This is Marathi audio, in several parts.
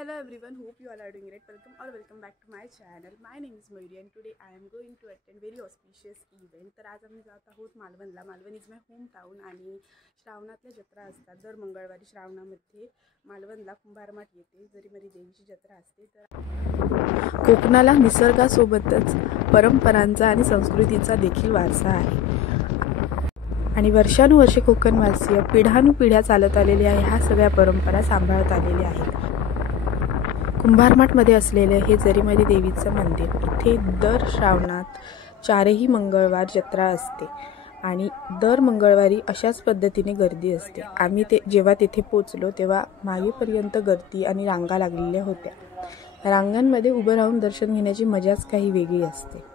hello everyone, hope you all are doing great. Welcome back to my channel. My name is Mayuri and today I am going to attend very auspicious event. तर आज आम्ही जात आहोत मालवणला. Malvan is my home town आणि श्रावणातल्या जत्रा असतात. दर मंगळवारी श्रावणामध्ये मालवणला कुंभारमाठ येते. जरीमरी देवीची जत्रा असते. तर कोकणाला निसर्गासोबतच परंपरांचा आणि संस्कृतीचा देखील वारसा आहे आणि वर्षानुवर्षे कोकणवासीय पिढ्यानुपिढ्या चालत आलेल्या ह्या सगळ्या परंपरा सांभाळत आलेल्या आहेत. कुंभारमाठमध्ये असलेले हे जरीमरी देवीचं मंदिर, इथे दर श्रावणात 4ही मंगळवार जत्रा असते आणि दर मंगळवारी अशाच पद्धतीने गर्दी असते. आम्ही जेव्हा तिथे पोचलो तेव्हा मागेपर्यंत गर्दी आणि रांगा लागलेल्या होत्या. रांगांमध्ये उभं राहून दर्शन घेण्याची मजाच काही वेगळी असते.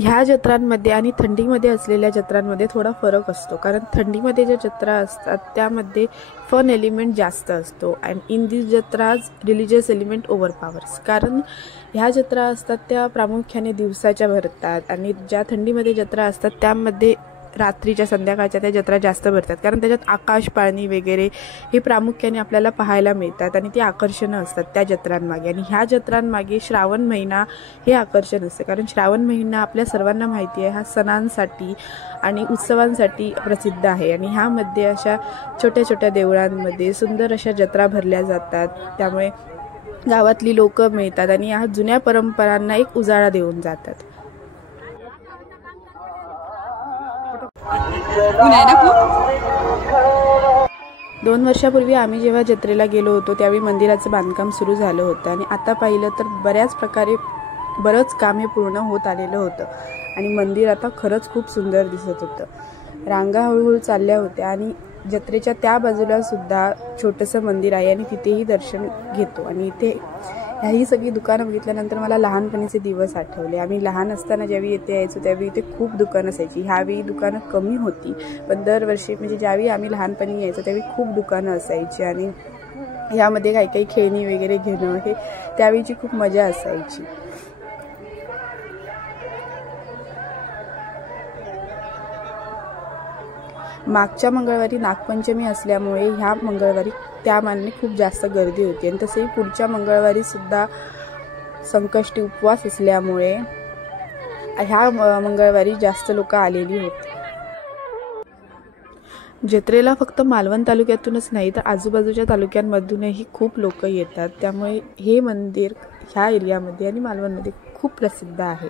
ह्या जत्रांमध्ये आणि थंडीमध्ये असलेल्या जत्रांमध्ये थोडा फरक असतो, कारण थंडीमध्ये ज्या जत्रा असतात त्यामध्ये फन एलिमेंट जास्त असतो and in this jatras religious element overpowers. कारण ह्या जत्रा असतात त्या प्रामुख्याने दिवसाच्या भरतात आणि ज्या थंडीमध्ये जत्रा असतात त्यामध्ये रात्रीच्या संध्याकाळच्या त्या जत्रा जास्त भरतात, कारण त्याच्यात आकाश पाळणी वगैरे हे प्रामुख्याने आपल्याला पाहायला मिळतात आणि ती आकर्षणं असतात त्या जत्रांमागे. आणि ह्या जत्रांमागे श्रावण महिना हे आकर्षण असते, कारण श्रावण महिना आपल्या सर्वांना माहिती आहे हा सणांसाठी आणि उत्सवांसाठी प्रसिद्ध आहे. आणि ह्यामध्ये अशा छोट्या छोट्या देवळांमध्ये सुंदर अशा जत्रा भरल्या जातात. त्यामुळे गावातली लोक मिळतात आणि ह्या जुन्या परंपरांना एक उजाळा देऊन जातात. 2 वर्षापूर्वी आम्ही जेव्हा जत्रेला गेलो होतो त्यावेळी मंदिराचं बांधकाम सुरू झालं होतं आणि आता पाहिलं तर बऱ्याच प्रकारे बरंच काम हे पूर्ण होत आलेलं होतं आणि मंदिर आता खरंच खूप सुंदर दिसत होतं. रांगा हळूहळू चालल्या होत्या आणि जत्रेच्या त्या बाजूला सुद्धा छोटंसं मंदिर आहे आणि तिथेही दर्शन घेतो. आणि इथे ह्याही सगळी दुकानं बघितल्यानंतर मला लहानपणीचे दिवस आठवले. आम्ही लहान असताना ज्यावेळी इथे यायचो त्यावेळी इथे खूप दुकानं असायची. ह्यावेळी दुकानं कमी होती, पण दरवर्षी म्हणजे ज्यावेळी आम्ही लहानपणी यायचो त्यावेळी खूप दुकानं असायची आणि ह्यामध्ये काही काही खेळणी वगैरे घेणं हे त्यावेळीची खूप मजा असायची. मागच्या मंगळवारी नागपंचमी असल्यामुळे ह्या मंगळवारी त्या मानाने खूप जास्त गर्दी होती आणि तसेही पुढच्या मंगळवारी सुद्धा संकष्टी उपवास असल्यामुळे ह्या मंगळवारी जास्त लोक आलेली होती. जत्रेला फक्त मालवण तालुक्यातूनच नाही तर आजूबाजूच्या तालुक्यांमधूनही खूप लोक येतात. त्यामुळे हे मंदिर ह्या एरियामध्ये आणि मालवणमध्ये खूप प्रसिद्ध आहे.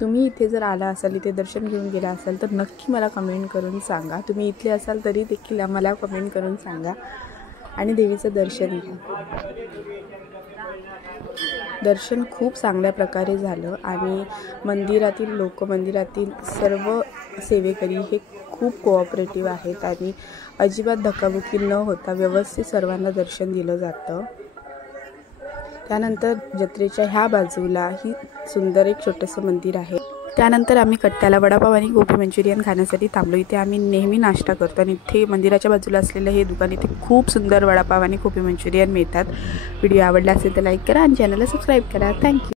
तुम्ही इथे जर आला असाल, इथे दर्शन घेऊन गेला असाल तर नक्की मला कमेंट करून सांगा. तुम्ही इथले असाल तरी देखील आम्हाला कमेंट करून सांगा आणि देवीचं दर्शन घ्या. दर्शन खूप चांगल्या प्रकारे झालं आणि मंदिरातील लोक, मंदिरातील सर्व सेवेकरी हे खूप कोऑपरेटिव्ह आहेत आणि अजिबात धक्काबुक्की न होता व्यवस्थित सर्वांना दर्शन दिलं जातं. त्यानंतर जत्रेच्या ह्या बाजूला ही सुंदर एक छोटंसं मंदिर आहे. त्यानंतर आम्ही कट्ट्याला वडापाव आणि गोबी मंचुरियन खाण्यासाठी थांबलो. इथे आम्ही नेहमी नाश्ता करतो आणि इथे मंदिराच्या बाजूला असलेलं हे दुकान, इथे खूप सुंदर वडापाव आणि गोबी मंचुरियन मिळतात. व्हिडिओ आवडला असेल तर लाईक करा आणि चॅनलला सबस्क्राईब करा. थँक्यू.